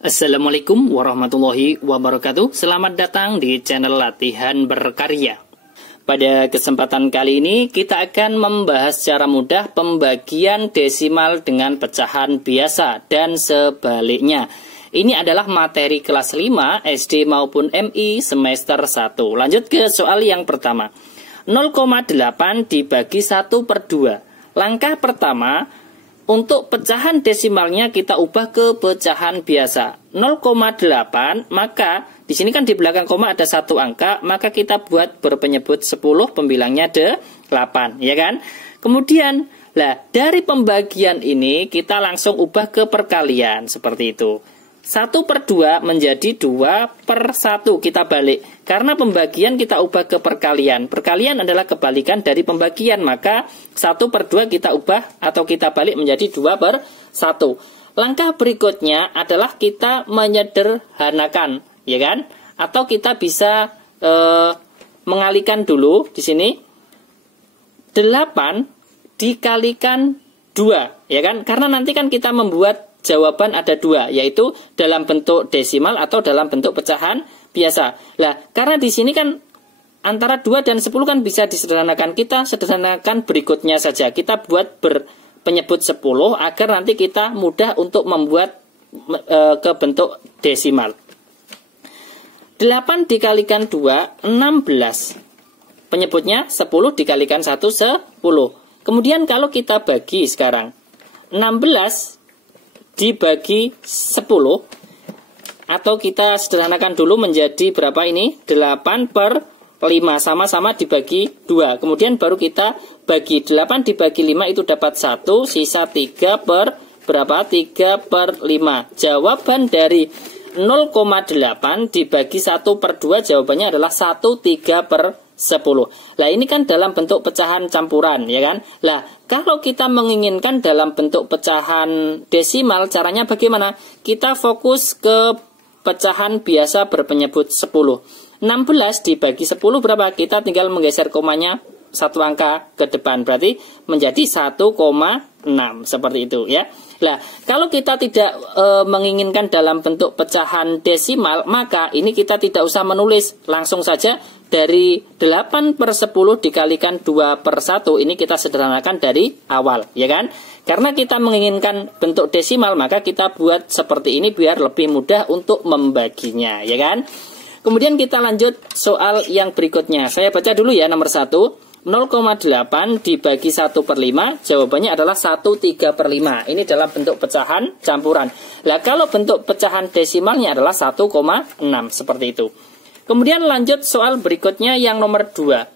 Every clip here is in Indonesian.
Assalamualaikum warahmatullahi wabarakatuh. Selamat datang di channel Latihan Berkarya. Pada kesempatan kali ini kita akan membahas secara mudah pembagian desimal dengan pecahan biasa dan sebaliknya. Ini adalah materi kelas 5 SD maupun MI semester 1. Lanjut ke soal yang pertama. 0,8 dibagi 1/2. Langkah pertama, untuk pecahan desimalnya kita ubah ke pecahan biasa. 0,8, maka di sini kan di belakang koma ada satu angka, maka kita buat berpenyebut 10, pembilangnya 8, ya kan? Kemudian, dari pembagian ini kita langsung ubah ke perkalian seperti itu. 1/2 menjadi 2/1, kita balik. Karena pembagian kita ubah ke perkalian. Perkalian adalah kebalikan dari pembagian, maka 1/2 kita ubah atau kita balik menjadi 2/1. Langkah berikutnya adalah kita menyederhanakan, ya kan? Atau kita bisa mengalihkan dulu di sini. 8 dikalikan 2, ya kan? Karena nanti kan kita membuat jawaban ada 2, yaitu dalam bentuk desimal atau dalam bentuk pecahan biasa. Karena di sini kan antara 2 dan 10 kan bisa disederhanakan. Kita sederhanakan berikutnya saja. Kita buat berpenyebut 10 agar nanti kita mudah untuk membuat ke bentuk desimal. 8 dikalikan 2, 16. Penyebutnya 10 dikalikan 1, 10. Kemudian kalau kita bagi sekarang, 16 dibagi 10, atau kita sederhanakan dulu menjadi berapa ini? 8/5, sama-sama dibagi 2. Kemudian baru kita bagi 8 dibagi 5 itu dapat 1, sisa 3/5. Jawaban dari 0,8 dibagi 1/2 jawabannya adalah 1/3/10. Ini kan dalam bentuk pecahan campuran, ya kan? Kalau kita menginginkan dalam bentuk pecahan desimal, caranya bagaimana? Kita fokus ke pecahan biasa berpenyebut 10. 16 dibagi 10 berapa? Kita tinggal menggeser komanya satu angka ke depan, berarti menjadi 1,6 seperti itu, ya. Kalau kita tidak menginginkan dalam bentuk pecahan desimal, maka ini kita tidak usah menulis, langsung saja dari 8/10 dikalikan 2/1, ini kita sederhanakan dari awal, ya kan? Karena kita menginginkan bentuk desimal, maka kita buat seperti ini biar lebih mudah untuk membaginya, ya kan? Kemudian kita lanjut soal yang berikutnya. Saya baca dulu ya, nomor 1. 0,8 dibagi 1/5, jawabannya adalah 1/3/5. Ini dalam bentuk pecahan campuran. Kalau bentuk pecahan desimalnya adalah 1,6, seperti itu. Kemudian lanjut soal berikutnya yang nomor 2.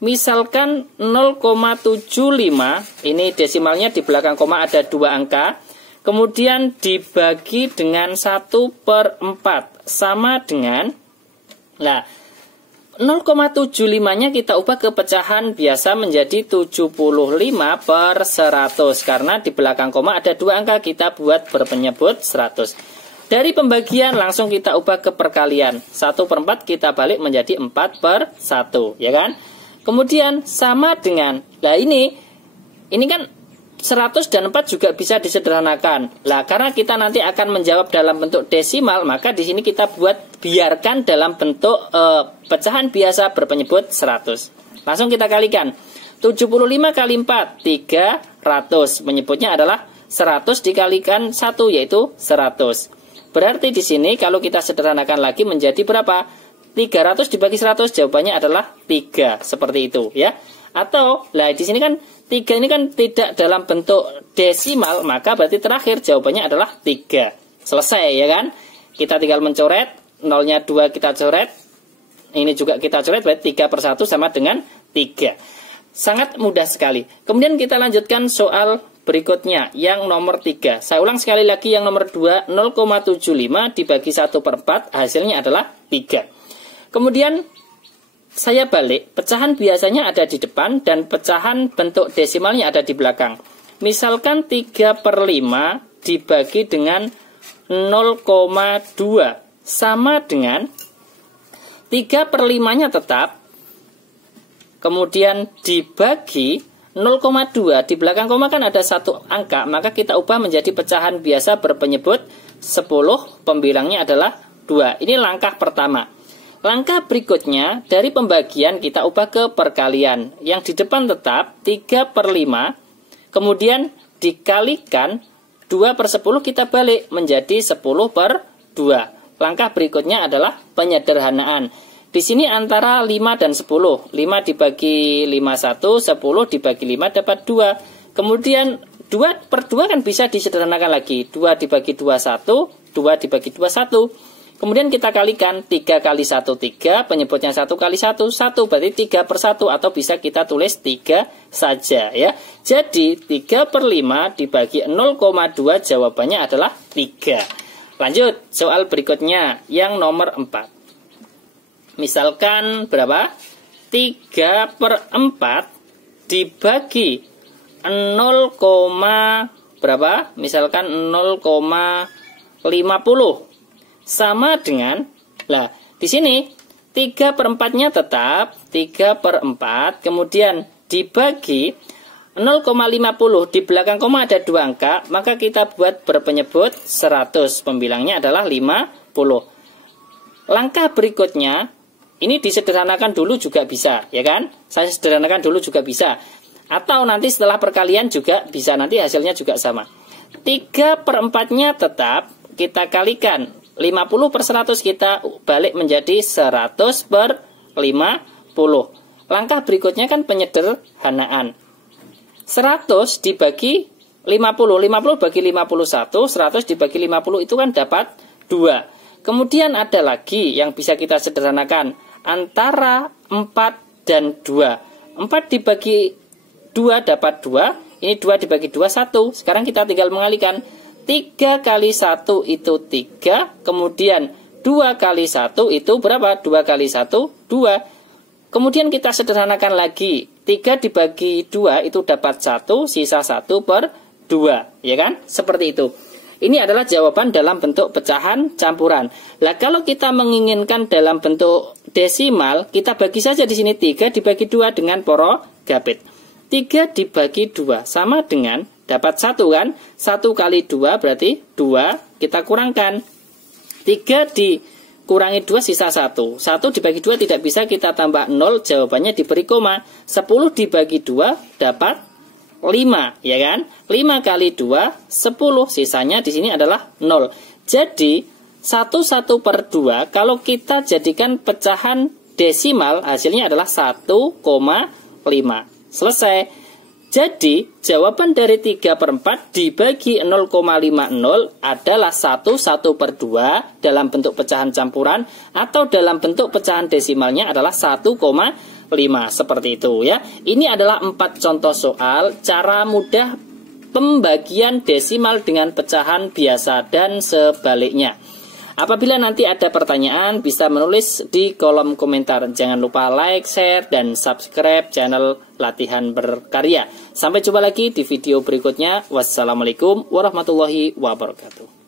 Misalkan 0,75, ini desimalnya di belakang koma ada 2 angka. Kemudian dibagi dengan 1/4, sama dengan 0,75-nya kita ubah ke pecahan biasa menjadi 75/100. Karena di belakang koma ada 2 angka, kita buat berpenyebut 100. Dari pembagian langsung kita ubah ke perkalian. 1/4 kita balik menjadi 4/1, ya kan? Kemudian sama dengan, ini kan 100 dan 4 juga bisa disederhanakan. Karena kita nanti akan menjawab dalam bentuk desimal, maka di sini kita biarkan dalam bentuk pecahan biasa berpenyebut 100. Langsung kita kalikan. 75 kali 4, 300. Menyebutnya adalah 100 dikalikan 1, yaitu 100. Berarti di sini kalau kita sederhanakan lagi menjadi berapa? 300 dibagi 100, jawabannya adalah 3, seperti itu, ya. Atau, di sini kan 3 ini kan tidak dalam bentuk desimal, maka berarti terakhir jawabannya adalah 3. Selesai, ya kan? Kita tinggal mencoret, 0-nya 2 kita coret, ini juga kita coret, berarti 3/1 sama dengan 3. Sangat mudah sekali. Kemudian kita lanjutkan soal berikutnya, yang nomor 3. Saya ulang sekali lagi yang nomor 2, 0,75 dibagi 1/4, hasilnya adalah 3. Kemudian saya balik, pecahan biasanya ada di depan dan pecahan bentuk desimalnya ada di belakang. Misalkan 3/5 dibagi dengan 0,2, sama dengan 3/5-nya tetap, kemudian dibagi 0,2, di belakang koma kan ada satu angka, maka kita ubah menjadi pecahan biasa berpenyebut 10 pembilangnya adalah 2. Ini langkah pertama. Langkah berikutnya, dari pembagian kita ubah ke perkalian. Yang di depan tetap 3/5, kemudian dikalikan 2/10, kita balik menjadi 10/2. Langkah berikutnya /adalah penyederhanaan. Di sini antara 5 dan 10. 5 dibagi 5 1, 10 dibagi 5 dapat 2. Kemudian 2/2 kan bisa disederhanakan lagi. 2 dibagi 2 1, 2 dibagi 2 1. Kemudian kita kalikan 3 kali 1 3, penyebutnya 1 kali 1 1, berarti 3/1, atau bisa kita tulis 3 saja ya. Jadi 3/5 dibagi 0,2 jawabannya adalah 3. Lanjut, soal berikutnya yang nomor 4. Misalkan berapa? 3/4 dibagi 0, berapa? Misalkan 0,50 sama dengan, lah di sini 3/4-nya tetap 3/4, kemudian dibagi 0,50, di belakang koma ada 2 angka, maka kita buat berpenyebut 100, pembilangnya adalah 50. Langkah berikutnya, ini disederhanakan dulu juga bisa, ya kan? Saya sederhanakan dulu juga bisa. Atau nanti setelah perkalian juga bisa, nanti hasilnya juga sama. 3/4-nya tetap kita kalikan 50/100, kita balik menjadi 100/50. Langkah berikutnya kan penyederhanaan. 100 dibagi 50, 50 bagi 51, 100 dibagi 50 itu kan dapat 2. Kemudian ada lagi yang bisa kita sederhanakan antara 4 dan 2. 4 dibagi 2 dapat 2, ini 2 dibagi 2 1. Sekarang kita tinggal mengalihkan. 3 kali 1 itu 3, kemudian 2 kali 1 itu berapa? 2 kali 1, 2. Kemudian kita sederhanakan lagi. 3 dibagi 2 itu dapat 1, sisa 1/2, ya kan? Seperti itu. Ini adalah jawaban dalam bentuk pecahan campuran. Lah kalau kita menginginkan dalam bentuk desimal, kita bagi saja di sini 3 dibagi 2 dengan poro gapit. 3 dibagi 2 sama dengan dapat 1 kan? 1 kali 2 berarti 2, kita kurangkan. 3 dikurangi 2 sisa 1. 1 dibagi 2 tidak bisa, kita tambah 0, jawabannya diberi koma. 10 dibagi 2 dapat 5, ya kan? 5 kali 2, 10. Sisanya di sini adalah 0. Jadi, 1/2 kalau kita jadikan pecahan desimal, hasilnya adalah 1,5. Selesai. Jadi, jawaban dari 3/4 dibagi 0,50 adalah 1/2 dalam bentuk pecahan campuran, atau dalam bentuk pecahan desimalnya adalah 1,5, seperti itu ya. Ini adalah 4 contoh soal cara mudah pembagian desimal dengan pecahan biasa dan sebaliknya. Apabila nanti ada pertanyaan, bisa menulis di kolom komentar. Jangan lupa like, share, dan subscribe channel Latihan Berkarya. Sampai jumpa lagi di video berikutnya. Wassalamualaikum warahmatullahi wabarakatuh.